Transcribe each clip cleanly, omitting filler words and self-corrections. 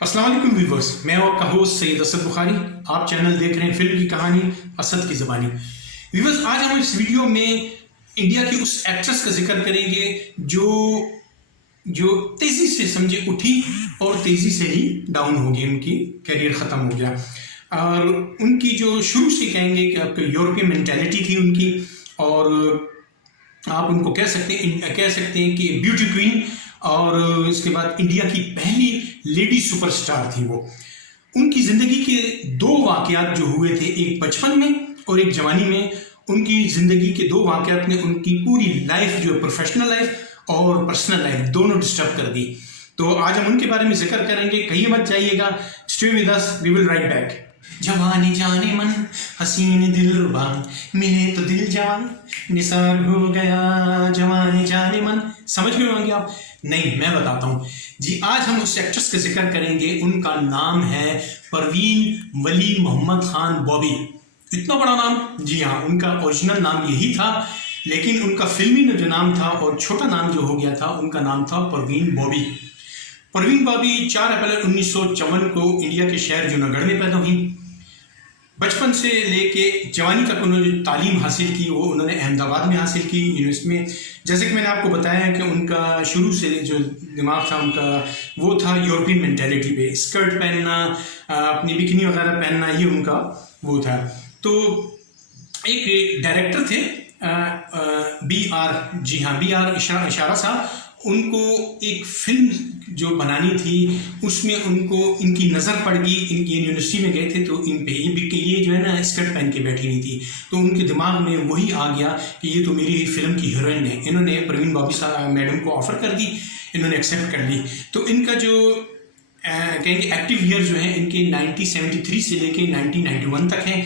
अस्सलाम वालेकुम व्यूवर्स, मैं आपका होस्ट सैयद असद बुखारी। आप चैनल देख रहे हैं फिल्म की कहानी असद की ज़बानी। व्यूवर्स, आज हम इस वीडियो में इंडिया की उस एक्ट्रेस का जिक्र करेंगे जो जो तेज़ी से समझे उठी और तेज़ी से ही डाउन हो गई, उनकी करियर ख़त्म हो गया। और उनकी जो शुरू से कहेंगे कि आपकी यूरोपियन मेंटालिटी थी उनकी, और आप उनको कह सकते हैं कि ब्यूटी क्वीन, और इसके बाद इंडिया की पहली लेडी सुपरस्टार थी वो। उनकी ज़िंदगी के दो वाक़यात जो हुए थे, एक बचपन में और एक जवानी में, उनकी ज़िंदगी के दो वाक़यात ने उनकी पूरी लाइफ, जो प्रोफेशनल लाइफ और पर्सनल लाइफ, दोनों डिस्टर्ब कर दी। तो आज हम उनके बारे में जिक्र करेंगे, कहीं मत जाइएगा, stay with us, we will right back. जवानी जाने मन हसीन दिलरुबा, मिले तो दिल जवान निसार हो गया, जवानी जाने मन। समझ गए होंगे आप? नहीं, मैं बताता हूँ जी। आज हम उस एक्ट्रेस का जिक्र करेंगे, उनका नाम है परवीन वली मोहम्मद खान बॉबी। इतना बड़ा नाम? जी हाँ, उनका ओरिजिनल नाम यही था, लेकिन उनका फिल्मी में जो नाम था और छोटा नाम जो हो गया था, उनका नाम था परवीन बॉबी। परवीन बॉबी 4 अप्रैल 1954 को इंडिया के शहर जूनागढ़ में पैदा हुई। बचपन से लेके जवानी तक उन्होंने जो तालीम हासिल की वो उन्होंने अहमदाबाद में हासिल की, यूनिवर्सिटी में। जैसे कि मैंने आपको बताया कि उनका शुरू से जो दिमाग था उनका, वो था यूरोपियन मेंटालिटी पे। स्कर्ट पहनना, अपनी बिकनी वगैरह पहनना, ये उनका वो था। तो एक डायरेक्टर थे BR, जी हाँ, BR इशारा साहब, उनको एक फिल्म जो बनानी थी, उसमें उनको इनकी नज़र पड़ गई। इनकी यूनिवर्सिटी में गए थे तो इन पे ये जो है ना स्कर्ट पहन के बैठी हुई थी, तो उनके दिमाग में वही आ गया कि ये तो मेरी फिल्म की हीरोइन है। इन्होंने परवीन बॉबी मैडम को ऑफ़र कर दी, इन्होंने एक्सेप्ट कर ली। तो इनका जो कहेंगे एक्टिव ईयर जो है इनके 1973 से लेके 1991 तक है।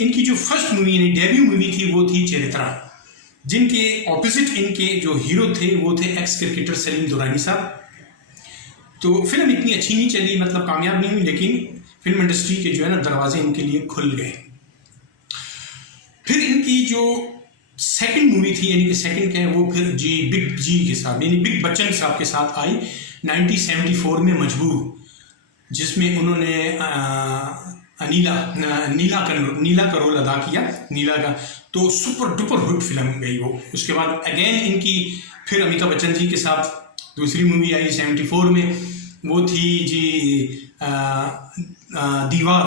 इनकी जो फर्स्ट मूवी यानी डेब्यू मूवी थी वो थी चरित्रा, जिनके ऑपोजिट इनके जो हीरो थे वो थे एक्स क्रिकेटर सलीम दुरानी साहब। तो फिल्म इतनी अच्छी नहीं चली, मतलब कामयाब नहीं हुई, लेकिन फिल्म इंडस्ट्री के जो है ना दरवाजे इनके लिए खुल गए। फिर इनकी जो सेकंड मूवी थी, यानी कि सेकंड क्या है वो, फिर बिग जी के साथ, यानी बिग बच्चन साहब के साथ आई 1974 में मजबूर, जिसमें उन्होंने नीला का रोल अदा किया, नीला का। तो सुपर डुपर हिट फिल्म गई वो। उसके बाद अगेन इनकी फिर अमिताभ बच्चन जी के साथ दूसरी मूवी आई 74 में, वो थी जी दीवार।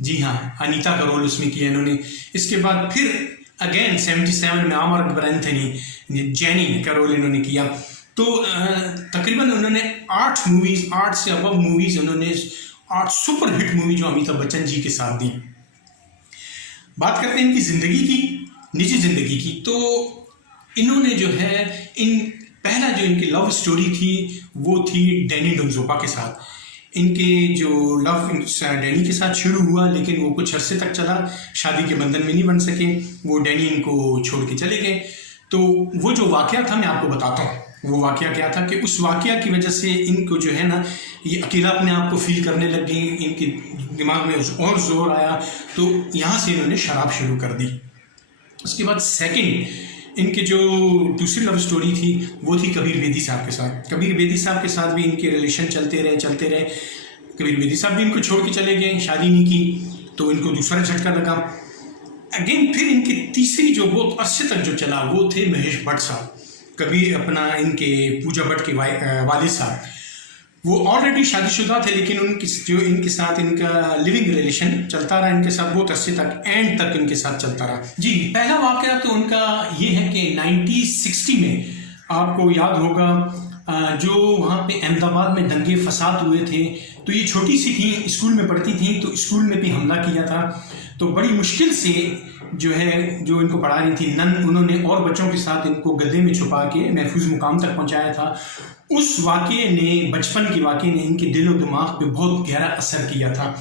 जी हाँ, अनीता का रोल उसमें किया इन्होंने। इसके बाद फिर अगेन 77 में अमर एंथनी जैनी का रोल इन्होंने किया। तो तकरीबन उन्होंने 8 से अबव मूवीज उन्होंने, 8 सुपर हिट मूवी जो अमिताभ बच्चन जी के साथ दी। बात करते हैं इनकी ज़िंदगी की, निजी ज़िंदगी की। तो इन्होंने जो है पहला जो इनकी लव स्टोरी थी वो थी डैनी डोंगजोपा के साथ। इनके जो लव डैनी के साथ शुरू हुआ, लेकिन वो कुछ अरसे तक चला, शादी के बंधन में नहीं बन सके, वो डैनी इनको छोड़ के चले गए। तो वो जो वाक़या था मैं आपको बताता हूँ, वो वाक़या क्या था कि उस वाक़या की वजह से इनको जो है ना ये अकेला अपने आप को फील करने लग गई, इनके दिमाग में और जोर आया, तो यहाँ से इन्होंने शराब शुरू कर दी। उसके बाद सेकंड इनके जो दूसरी लव स्टोरी थी वो थी कबीर बेदी साहब के साथ। कबीर बेदी साहब के साथ भी इनके रिलेशन चलते रहे। कबीर बेदी साहब भी इनको छोड़ के चले गए, शादी नहीं की, तो इनको दूसरा झटका लगा। अगेन फिर इनकी तीसरी जो बहुत अरसे तक जो चला वो थे महेश भट्ट साहब, कबीर अपना इनके पूजा भट्ट के वालिद साहब। वो ऑलरेडी शादीशुदा थे, लेकिन इनके साथ इनका लिविंग रिलेशन चलता रहा, इनके साथ बहुत अरसे तक, एंड तक इनके साथ चलता रहा। जी, पहला वाक़या तो उनका ये है कि 1960 में आपको याद होगा जो वहाँ पे अहमदाबाद में दंगे फसाद हुए थे, तो ये छोटी सी थी, स्कूल में पढ़ती थी, तो स्कूल में भी हमला किया था। तो बड़ी मुश्किल से जो इनको पढ़ा रही थी नन, उन्होंने और बच्चों के साथ इनको गद्दे में छुपा के महफूज मुकाम तक पहुंचाया था। उस वाक़े ने, बचपन के वाक़े ने इनके दिल और दिमाग पे बहुत गहरा असर किया था।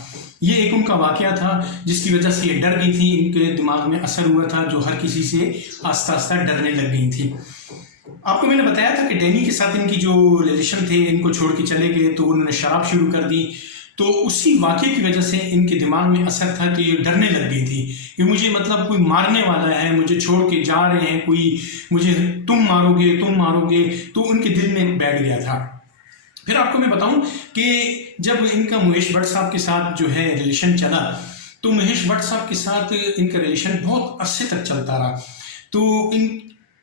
ये एक उनका वाक़या था जिसकी वजह से ये डर गई थी, इनके दिमाग में असर हुआ था, जो हर किसी से आस्ता आस्ता डरने लग गई थी। आपको मैंने बताया था कि डैनी के साथ इनकी जो रिलेशन थे, इनको छोड़ के चले गए, तो उन्होंने शराब शुरू कर दी। तो उसी वाक़े की वजह से इनके दिमाग में असर था कि ये डरने लग गई थी कि मुझे, मतलब कोई मारने वाला है, मुझे छोड़ के जा रहे हैं कोई, मुझे तुम मारोगे, तो उनके दिल में बैठ गया था। फिर आपको मैं बताऊं कि जब इनका महेश भट्ट साहब के साथ जो है रिलेशन चला, तो महेश भट्ट साहब के साथ इनका रिलेशन बहुत अरसे तक चलता रहा। तो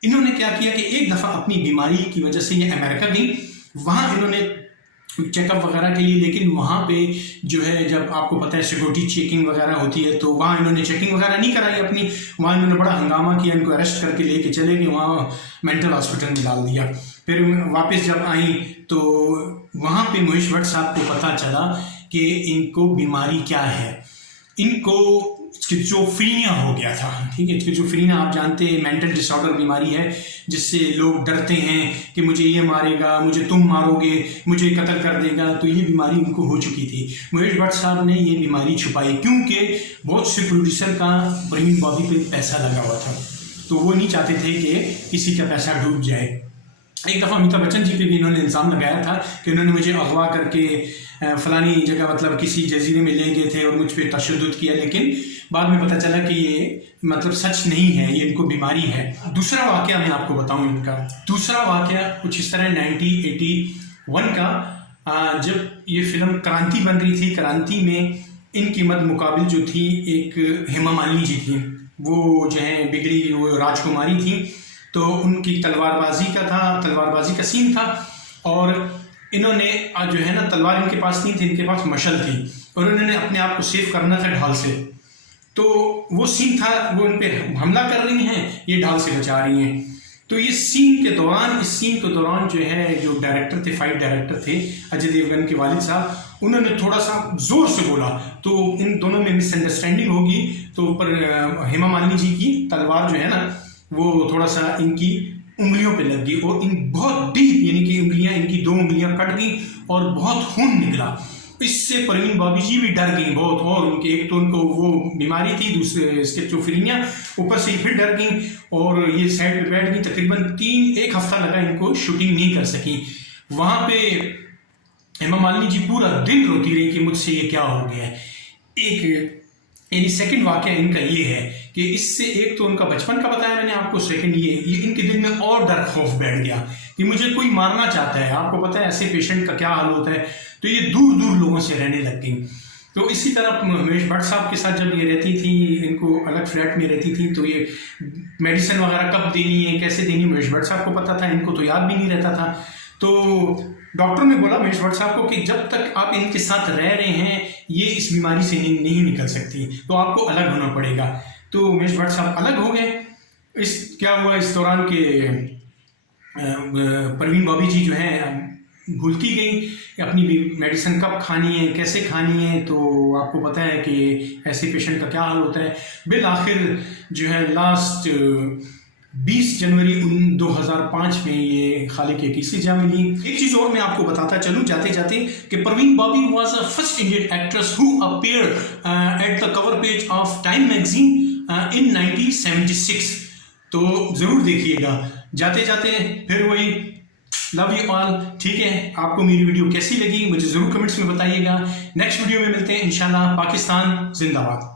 इन्होंने क्या किया कि एक दफ़ा अपनी बीमारी की वजह से ये अमेरिका गई, वहाँ इन्होंने चेकअप वगैरह के लिए, लेकिन वहाँ पे जो है जब आपको पता है सिक्योरिटी चेकिंग वगैरह होती है, तो वहाँ इन्होंने चेकिंग वगैरह नहीं कराई अपनी। वहाँ इन्होंने बड़ा हंगामा किया, इनको अरेस्ट करके लेके चले गए, वहाँ मेंटल हॉस्पिटल में डाल दिया। फिर वापस जब आई तो वहाँ पे महेश भट्ट साहब को पता चला कि इनको बीमारी क्या है, इनको स्किज़ोफ्रेनिया हो गया था। ठीक है, स्किज़ोफ्रेनिया आप जानते हैं मेंटल डिसऑर्डर बीमारी है, जिससे लोग डरते हैं कि मुझे ये मारेगा, मुझे तुम मारोगे, मुझे कत्ल कर देगा। तो ये बीमारी उनको हो चुकी थी। महेश भट्ट साहब ने ये बीमारी छुपाई क्योंकि बहुत से प्रोड्यूसर का प्रवीण बॉबी पे पैसा लगा हुआ था, तो वो नहीं चाहते थे कि किसी का पैसा डूब जाए। एक दफ़ा अमिताभ बच्चन जी पे भी इन्होंने इल्ज़ाम लगाया था कि उन्होंने मुझे अगवा करके फलानी जगह मतलब किसी जजीरे में ले गए थे और मुझ पर तशद्दुद किया, लेकिन बाद में पता चला कि ये मतलब सच नहीं है, ये इनको बीमारी है। दूसरा वाक़या मैं आपको बताऊं इनका। दूसरा वाक़या कुछ इस तरह 1981 का, जब ये फिल्म क्रांति बन रही थी। क्रांति में इनकी मद मुकाबिल जो थी एक हेमा मालिनी जी थी, वो जो है बिगड़ी वो राजकुमारी थी, तो उनकी तलवारबाजी का सीन था, और इन्होंने जो है ना तलवार इनके पास नहीं थी, इनके पास मशल थी, और इन्होंने अपने आप को सेव करना था ढाल से। तो वो सीन था, वो इन पे हमला कर रही हैं, ये ढाल से बचा रही हैं। तो इस सीन के दौरान जो है जो डायरेक्टर थे, फाइट डायरेक्टर थे अजय देवगन के वालिद साहब, उन्होंने थोड़ा सा जोर से बोला, तो इन दोनों में मिसअंडरस्टैंडिंग होगी। तो ऊपर हेमा मालिनी जी की तलवार जो है ना वो थोड़ा सा इनकी उंगलियों पे लग गई, और इन बहुत डीप यानी कि उंगलियां, इनकी 2 उंगलियां कट गई और बहुत खून निकला। इससे प्रवीण बॉबी जी भी डर गई बहुत, और उनके एक तो उनको वो बीमारी थी, दूसरे स्किज़ोफ्रेनिया, ऊपर से फिर डर गई और ये साइड पे बैठ गई। तकरीबन 1 हफ्ता लगा इनको, शूटिंग नहीं कर सकी। वहाँ पे हेमा मालिनी जी पूरा दिन रोती रही कि मुझसे ये क्या हो गया है। यानी सेकंड वाकया इनका ये है कि इससे एक तो उनका बचपन का बताया मैंने आपको, सेकंड ये इनके दिल में और डर खौफ बैठ गया कि मुझे कोई मारना चाहता है। आपको पता है ऐसे पेशेंट का क्या हाल होता है, तो ये दूर दूर लोगों से रहने लग गई। तो इसी तरह महेश भट्ट साहब के साथ जब ये रहती थी, इनको अलग फ्लैट में रहती थी, तो ये मेडिसिन वगैरह कब देनी है, कैसे देनी, महेश भट्ट साहब को पता था, इनको तो याद भी नहीं रहता था। तो डॉक्टर ने बोला महेश भट्ट साहब को कि जब तक आप इनके साथ रह रहे हैं ये इस बीमारी से नहीं निकल सकती, तो आपको अलग होना पड़ेगा। तो महेश भट्ट साहब अलग हो गए। क्या हुआ इस दौरान के प्रवीण बॉबी जी जो है भूलती गई अपनी मेडिसिन कब खानी है, कैसे खानी है। तो आपको पता है कि ऐसे पेशेंट का क्या हाल होता है। बिल आखिर जो है लास्ट 20 जनवरी 2005 में ये खालिक की सजा मिली। एक चीज और मैं आपको बताता चलूं जाते जाते कि Parveen Babi was the first Indian actress who appeared at the cover page of Time magazine in 1976। तो जरूर देखिएगा। जाते जाते फिर वही लव यू ऑल। ठीक है, आपको मेरी वीडियो कैसी लगी मुझे जरूर कमेंट्स में बताइएगा। नेक्स्ट वीडियो में मिलते हैं इंशाल्लाह। पाकिस्तान जिंदाबाद।